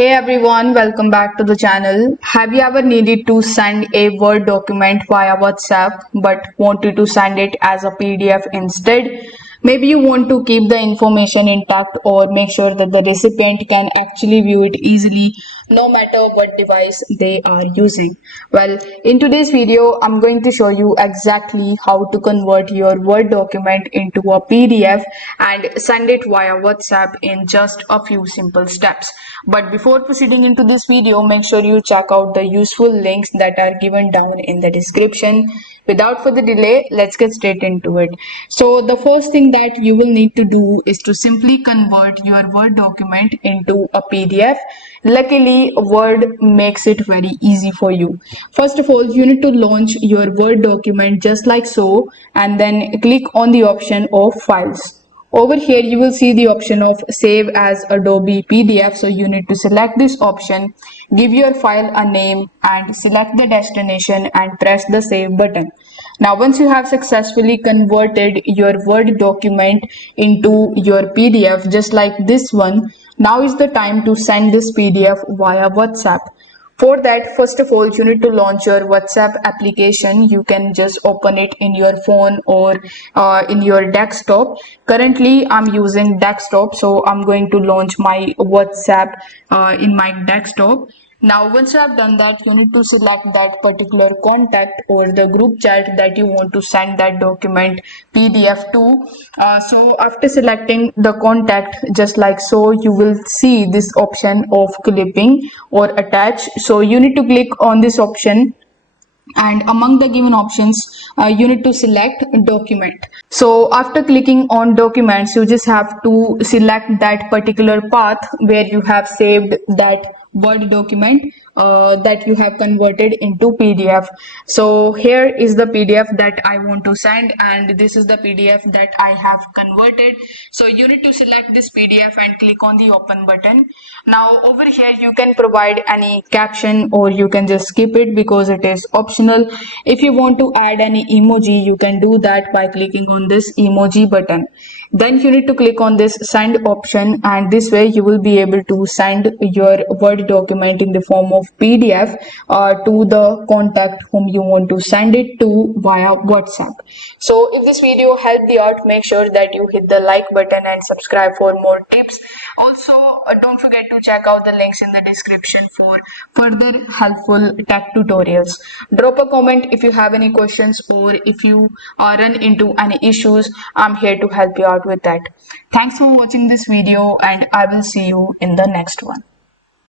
Hey everyone, welcome back to the channel. Have you ever needed to send a Word document via WhatsApp but wanted to send it as a PDF instead? Maybe you want to keep the information intact or make sure that the recipient can actually view it easily no matter what device they are using. Well, in today's video, I'm going to show you exactly how to convert your Word document into a PDF and send it via WhatsApp in just a few simple steps. But before proceeding into this video, make sure you check out the useful links that are given down in the description. Without further delay, let's get straight into it. So the first thing that you will need to do is to simply convert your Word document into a PDF. Luckily, Word makes it very easy for you. First of all, you need to launch your Word document just like so, and then click on the option of Files. Over here you will see the option of save as Adobe PDF, so you need to select this option, give your file a name and select the destination and press the save button. Now once you have successfully converted your Word document into your PDF just like this one, now is the time to send this PDF via WhatsApp. For that, first of all, you need to launch your WhatsApp application. You can just open it in your phone or in your desktop. Currently, I'm using desktop, so I'm going to launch my WhatsApp in my desktop. Now, once you have done that, you need to select that particular contact or the group chat that you want to send that document PDF to. So after selecting the contact, just like so, you will see this option of clipping or attach. So you need to click on this option, and among the given options you need to select document. So after clicking on documents, you just have to select that particular path where you have saved that Word document that you have converted into PDF. So here is the PDF that I want to send, and this is the PDF that I have converted. So you need to select this PDF and click on the open button. Now over here you can provide any caption or you can just skip it because it is optional. If you want to add any emoji, you can do that by clicking on this emoji button. Then you need to click on this send option, and this way you will be able to send your Word document in the form of PDF to the contact whom you want to send it to via WhatsApp. So if this video helped you out, make sure that you hit the like button and subscribe for more tips. Also, don't forget to check out the links in the description for further helpful tech tutorials. Drop a comment if you have any questions or if you run into any issues. I'm here to help you out with that. Thanks for watching this video, and I will see you in the next one.